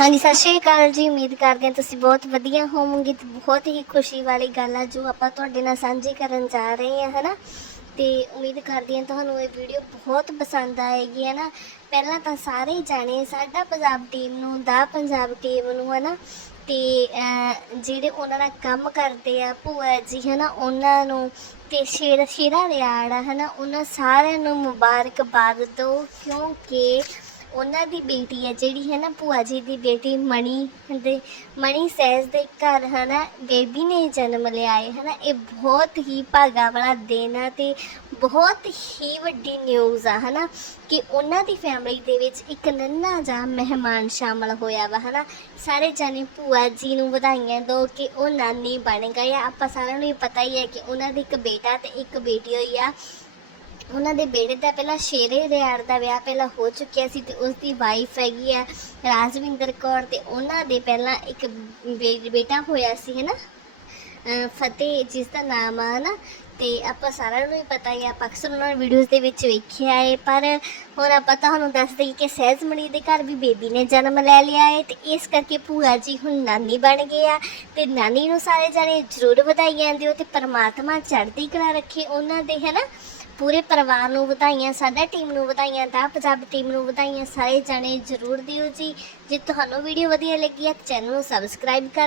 ਹਾਂਜੀ ਸਤਿ ਸ਼੍ਰੀ ਅਕਾਲ ਜੀ। ਉਮੀਦ ਕਰਦੇ ਹਾਂ ਤੁਸੀਂ ਬਹੁਤ ਵਧੀਆ ਹੋਵੋਗੇ ਤੇ ਬਹੁਤ ਹੀ ਖੁਸ਼ੀ ਵਾਲੀ ਗੱਲ ਆ ਜੋ ਆਪਾਂ ਤੁਹਾਡੇ ਨਾਲ ਸਾਂਝੀ ਕਰਨ ਜਾ ਰਹੇ ਹਾਂ ਹਨਾ? ਤੇ ਉਮੀਦ ਕਰਦੀ ਹਾਂ ਤੁਹਾਨੂੰ ਇਹ ਵੀਡੀਓ ਬਹੁਤ ਪਸੰਦ ਆਏਗੀ ਹਨਾ? ਪਹਿਲਾਂ ਤਾਂ ਸਾਰੇ ਹੀ ਜਾਣੇ ਸਾਡਾ ਪੰਜਾਬ ਟੀਮ ਨੂੰ ਦਾ ਪੰਜਾਬ ਟੀਮ ਨੂੰ ਹਨਾ? ਤੇ ਅਹ, ਜਿਹੜੇ ਉਹਨਾਂ ਨਾਲ ਕੰਮ ਕਰਦੇ ਆ ਭੂਆ ਜੀ ਹਨਾ? ਉਹਨਾਂ ਨੂੰ ਤੇ ਸ਼ੇਰ ਸ਼ੇਰਾ ਰਿਆੜ ਆ ਹਨਾ? ਉਹਨਾਂ ਸਾਰਿਆਂ ਨੂੰ ਮੁਬਾਰਕਬਾਦ ਦਿਓ ਕਿਉਂਕਿ ਉਹਨਾਂ ਦੀ ਬੇਟੀ ਹੈ, ਜਿਹੜੀ ਹੈ ਨਾ ਭੂਆ ਜੀ ਦੀ ਬੇਟੀ ਮਣੀ ਦੇ, ਮਣੀ ਸਹਿਜ ਦੇ ਘਰ ਹੈ ਨਾ ਬੇਬੀ ਨੇ ਜਨਮ ਲਿਆ ਹੈ ਹੈ ਨਾ ਇਹ ਬਹੁਤ ਹੀ ਭਾਗਾ ਵਾਲਾ ਦਿਨ ਆ ਤੇ ਬਹੁਤ ਹੀ ਵੱਡੀ ਨਿਊਜ਼ ਆ ਹੈ ਨਾ ਕਿ ਉਹਨਾਂ ਦੀ ਫੈਮਿਲੀ ਦੇ ਵਿੱਚ ਇੱਕ ਨੰਨਾ ਜਿਹਾ ਮਹਿਮਾਨ ਸ਼ਾਮਲ ਹੋਇਆ ਵਾ ਹੈ ਨਾ ਸਾਰੇ ਜਾਣੇ ਭੂਆ ਜੀ ਨੂੰ ਵਧਾਈਆਂ ਦਿਓ ਕਿ ਉਹ ਨਾਨੀ ਬਣ ਗਏ ਆ। ਆਪਾਂ ਸਾਰਿਆਂ ਨੂੰ ਹੀ ਪਤਾ ਹੀ ਹੈ ਕਿ ਉਹਨਾਂ ਦੀ ਇੱਕ ਬੇਟਾ ਤੇ ਇੱਕ ਬੇਟੀ ਹੋਈ ਆ। ਉਹਨਾਂ ਦੇ ਬੇਟੇ ਦਾ ਪਹਿਲਾਂ ਸ਼ੇਰੇ ਰਿਆੜ ਦਾ ਵਿਆਹ ਪਹਿਲਾਂ ਹੋ ਚੁੱਕਿਆ ਸੀ ਤੇ ਉਸ ਦੀ ਵਾਈਫ ਹੈਗੀ ਆ ਰਾਜਵਿੰਦਰ ਕੌਰ ਤੇ ਉਹਨਾਂ ਦੇ ਪਹਿਲਾਂ ਇੱਕ ਬੇ- ਬੇਟਾ ਹੋਇਆ ਸੀ ਹੈ ਨਾ ਫਤਿਹ, ਜਿਸ ਦਾ ਨਾਮ ਆ ਨਾ ਤੇ ਆਪਾਂ ਸਾਰਿਆਂ ਨੂੰ ਹੀ ਪਤਾ ਹੀ ਆ, ਆਪਾਂ ਅਕਸਰ ਉਹਨਾਂ ਵੀਡੀਓਜ਼ ਦੇ ਵਿੱਚ ਵੇਖਿਆ ਹੈ ਪਰ ਹੁਣ ਆਪਾਂ ਤੁਹਾਨੂੰ ਦੱਸ ਦਈਏ ਕਿ ਸਹਿਜਮਣੀ ਦੇ ਘਰ ਵੀ ਬੇਬੀ ਨੇ ਜਨਮ ਲੈ ਲਿਆ ਹੈ ਤੇ ਇਸ ਕਰਕੇ ਭੂਆ ਜੀ ਹੁਣ ਨਾਨੀ ਬਣ ਗਏ ਆ ਤੇ ਨਾਨੀ ਨੂੰ ਸਾਰੇ ਜਾਣੇ ਜ਼ਰੂਰ ਵਧਾਈਆਂ ਦਿਓ ਤੇ ਪਰਮਾਤਮਾ ਚੜ੍ਹਦੀ ਕਲਾ ਰੱਖੇ ਉਹਨਾਂ ਦੇ ਹੈ ਨਾ ਪੂਰੇ ਪਰਿਵਾਰ ਨੂੰ ਵਧਾਈਆਂ, ਸਾਡਾ ਟੀਮ ਨੂੰ ਵਧਾਈਆਂ, ਦਾ ਪੰਜਾਬ ਟੀਮ ਨੂੰ ਵਧਾਈਆਂ, ਸਾਰੇ ਜਾਣੇ ਜ਼ਰੂਰ ਦਿਓ ਜੀ। ਜੇ ਤੁਹਾਨੂੰ ਵੀਡੀਓ ਵਧੀਆ ਲੱਗੀ ਹੈ ਚੈਨਲ ਨੂੰ ਸਬਸਕ੍ਰਾਈਬ ਕਰ